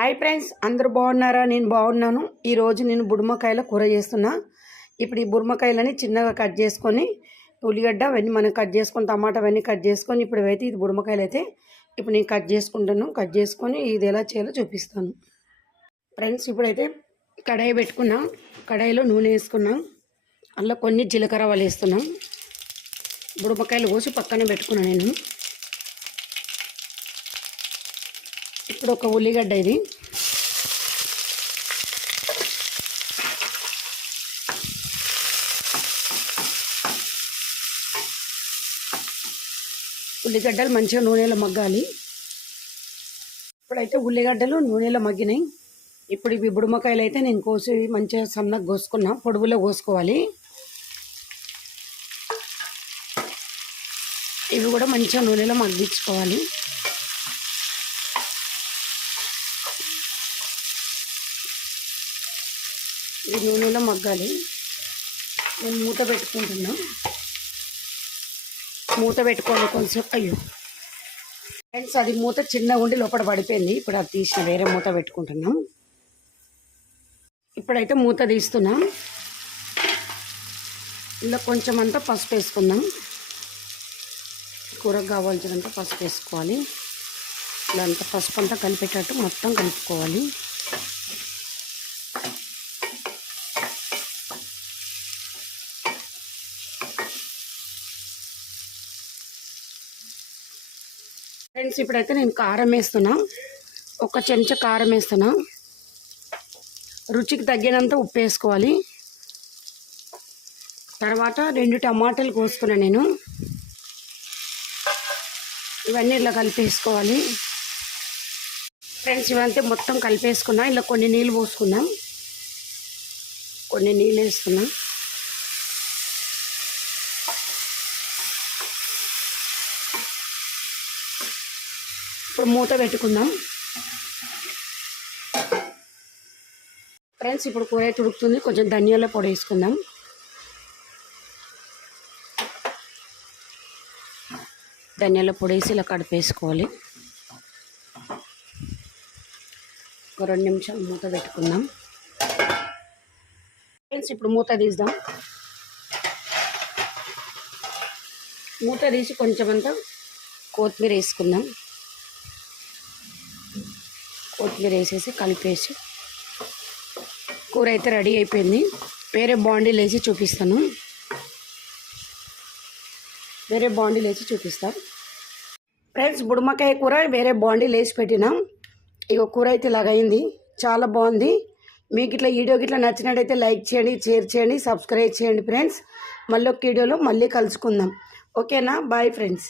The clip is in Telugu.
హాయ్ ఫ్రెండ్స్ అందరూ బాగున్నారా? నేను బాగున్నాను. ఈరోజు నేను బుడుమకాయల కూర చేస్తున్నా. ఇప్పుడు ఈ బుడుమకాయలని చిన్నగా కట్ చేసుకొని ఉల్లిగడ్డ అవన్నీ మనం కట్ చేసుకొని టమాటా అవన్నీ కట్ చేసుకొని ఇప్పుడు అయితే ఇది బుడుమకాయలు అయితే ఇప్పుడు నేను కట్ చేసుకుంటాను. కట్ చేసుకొని ఇది ఎలా చేయాలో చూపిస్తాను. ఫ్రెండ్స్ ఇప్పుడైతే కడాయి పెట్టుకున్నాం. కడాయిలో నూనె వేసుకున్నాం. అందులో కొన్ని జీలకర్ర వాళ్ళు వేస్తున్నాం. బుడమకాయలు కోసి పక్కనే పెట్టుకున్నాను నేను. ఇప్పుడు ఒక ఉల్లిగడ్డ ఇది. ఉల్లిగడ్డలు మంచిగా నూనెలో మగ్గాలి. ఇప్పుడైతే ఉల్లిగడ్డలు నూనెలో మగ్గినాయి. ఇప్పుడు ఇవి బుడుమకాయలు అయితే నేను కోసి మంచిగా సన్నగా కోసుకున్నా. పొడుగులో కోసుకోవాలి. ఇవి కూడా మంచిగా నూనెలో మగ్గించుకోవాలి. ఇది నూనెలో మగ్గాలి. నేను మూత పెట్టుకుంటున్నా. మూత పెట్టుకోవాలి కొంచెం అయ్యో. ఫ్రెండ్స్ అది మూత చిన్నగా ఉండి లోపల పడిపోయింది. ఇప్పుడు అది తీసిన వేరే మూత పెట్టుకుంటున్నాం. ఇప్పుడైతే మూత తీస్తున్నాం. ఇలా కొంచెం అంతా పసుపు వేసుకుందాం. కూరకు కావాల్సినంత పసుపు వేసుకోవాలి. ఇలా పసుపు అంతా కలిపేటట్టు మొత్తం కలుపుకోవాలి. ఫ్రెండ్స్ ఇప్పుడైతే నేను కారం వేస్తున్నా. ఒక చెంచా కారం వేస్తున్నా. రుచికి తగ్గినంత ఉప్పు వేసుకోవాలి. తర్వాత రెండు టమాటాలు కోసుకున్నా నేను. ఇవన్నీ ఇలా కలిపేసుకోవాలి. ఫ్రెండ్స్ ఇవంతా మొత్తం కలిపేసుకున్నాం. ఇలా కొన్ని నీళ్ళు పోసుకుందాం కొన్ని నీళ్ళు వేసుకున్నాం. ఇప్పుడు మూత పెట్టుకుందాం. ఫ్రెండ్స్ ఇప్పుడు కూర అయితే ఉడుకుతుంది. కొంచెం ధనియాల పొడి వేసుకుందాం. ధనియాల పొడి వేసి ఇలా కడిపేసుకోవాలి. ఒక రెండు నిమిషాలు మూత పెట్టుకుందాం. ఫ్రెండ్స్ ఇప్పుడు మూత తీద్దాం. మూత తీసి కొంచెం అంతా కొత్తిమీర వేసుకుందాం. కొత్తిమీర వేసేసి కలిపేసి కూర అయితే రెడీ అయిపోయింది. వేరే బాండీలు వేసి చూపిస్తాను. వేరే బాండీలు వేసి చూపిస్తాను ఫ్రెండ్స్ బుడమకాయ కూర వేరే బాండీలు వేసి పెట్టినాం. ఇక కూర అయితే ఇలాగైంది. చాలా బాగుంది. మీకు ఇట్లా వీడియో ఇట్లా నచ్చినట్టయితే లైక్ చేయండి షేర్ చేయండి సబ్స్క్రైబ్ చేయండి ఫ్రెండ్స్. మళ్ళీ ఒక వీడియోలో మళ్ళీ కలుసుకుందాం. ఓకేనా? Bye friends.